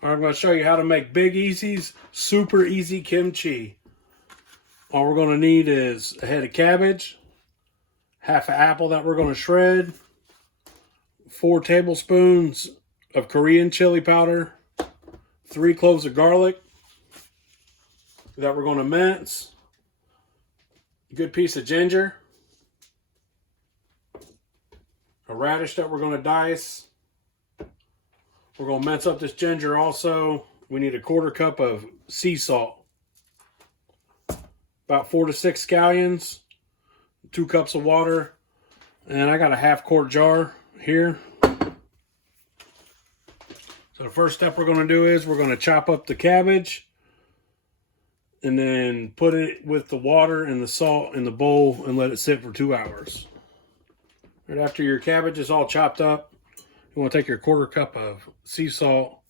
All right, I'm going to show you how to make Big Easy's super easy kimchi. All we're going to need is a head of cabbage, half an apple that we're going to shred, 4 tablespoons of Korean chili powder, 3 cloves of garlic that we're going to mince, a good piece of ginger, a radish that we're going to dice. We're going to mince up this ginger also. We need a 1/4 cup of sea salt, about 4 to 6 scallions, 2 cups of water, and I got a 1/2 quart jar here. So the first step we're going to do is we're going to chop up the cabbage and then put it with the water and the salt in the bowl and let it sit for 2 hours. Right after your cabbage is all chopped up, you want to take your 1/4 cup of sea salt,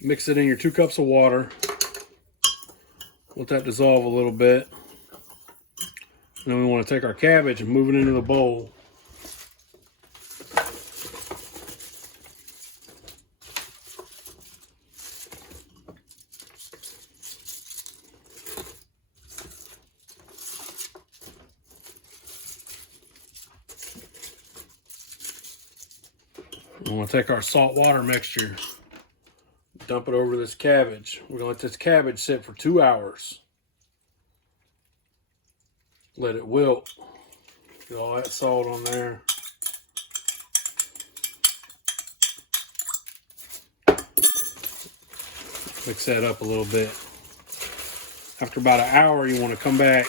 mix it in your 2 cups of water, let that dissolve a little bit. And then we want to take our cabbage and move it into the bowl. We want to take our salt water mixture, dump it over this cabbage. We're going to let this cabbage sit for 2 hours. Let it wilt. Get all that salt on there. Mix that up a little bit. After about an hour, you want to come back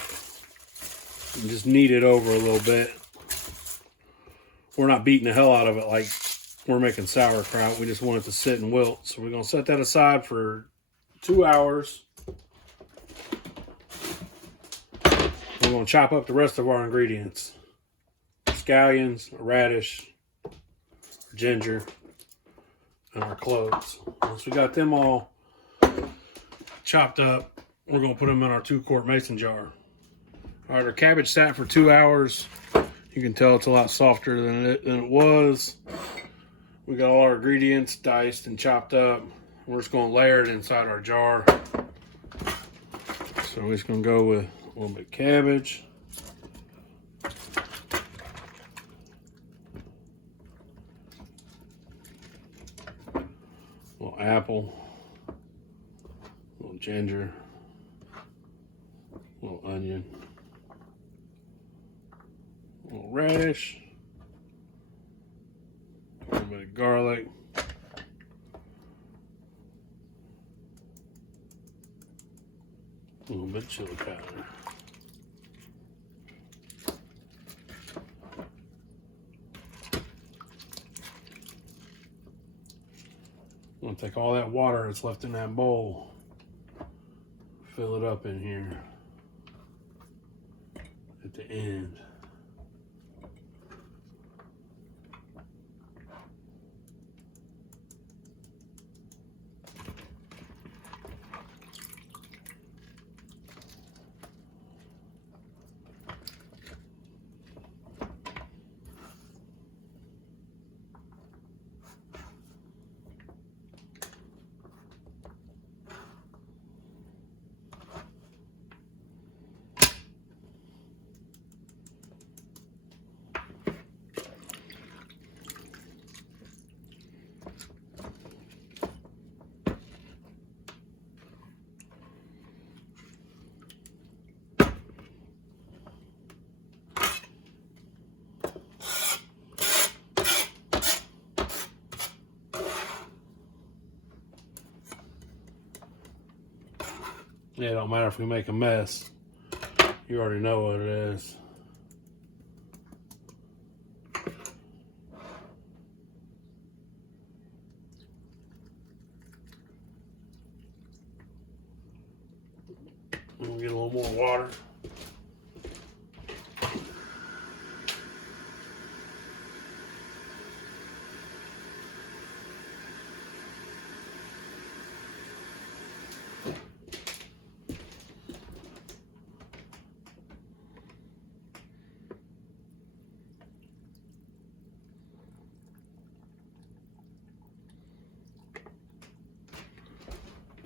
and just knead it over a little bit. We're not beating the hell out of it like we're making sauerkraut. We just want it to sit and wilt. So we're going to set that aside for 2 hours. We're going to chop up the rest of our ingredients. Scallions, a radish, ginger, and our cloves. Once we got them all chopped up, we're going to put them in our 2-quart mason jar. All right, our cabbage sat for 2 hours. You can tell it's a lot softer than it was. We got all our ingredients diced and chopped up. We're just going to layer it inside our jar. So we're just going to go with a little bit of cabbage. A little apple. A little ginger. A little onion. A little radish. A little bit of garlic. A little bit of chili powder. I'm going to take all that water that's left in that bowl, fill it up in here at the end. Yeah, it don't matter if we make a mess. You already know what it is. We'll get a little more water.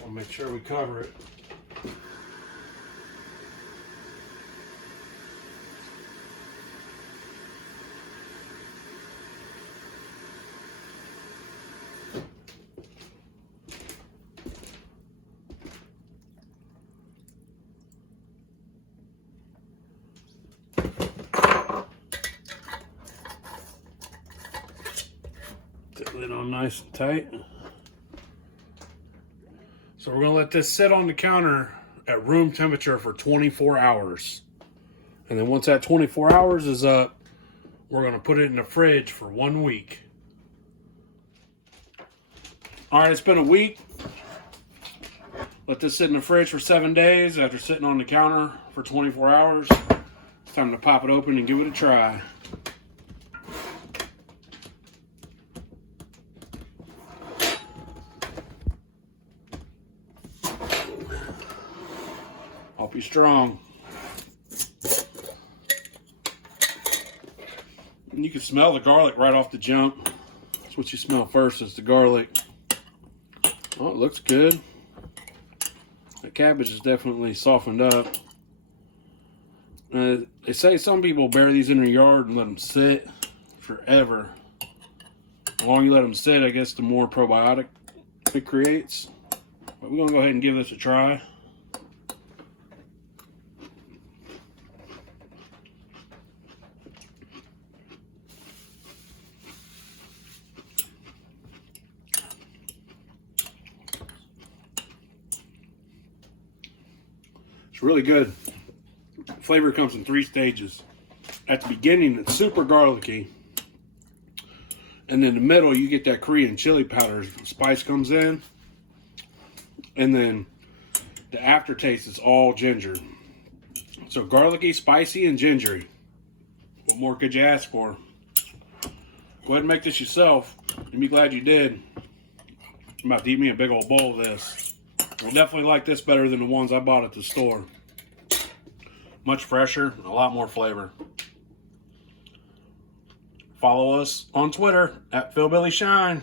I'll make sure we cover it. Get the lid on nice and tight. So we're going to let this sit on the counter at room temperature for 24 hours. And then once that 24 hours is up, we're going to put it in the fridge for 1 week. All right, it's been a week. Let this sit in the fridge for 7 days after sitting on the counter for 24 hours. It's time to pop it open and give it a try. Hope you're strong. And you can smell the garlic right off the jump. That's what you smell first, is the garlic. Oh, it looks good. The cabbage is definitely softened up. They say some people bury these in their yard and let them sit forever. The longer you let them sit, I guess the more probiotic it creates. But we're going to go ahead and give this a try. It's really good. Flavor comes in 3 stages. At the beginning, it's super garlicky. And in the middle, you get that Korean chili powder. Spice comes in. And then the aftertaste is all ginger. So garlicky, spicy, and gingery. What more could you ask for? Go ahead and make this yourself. You'll be glad you did. I'm about to eat me a big old bowl of this. I definitely like this better than the ones I bought at the store. Much fresher, a lot more flavor. Follow us on Twitter at PhilBillyShine.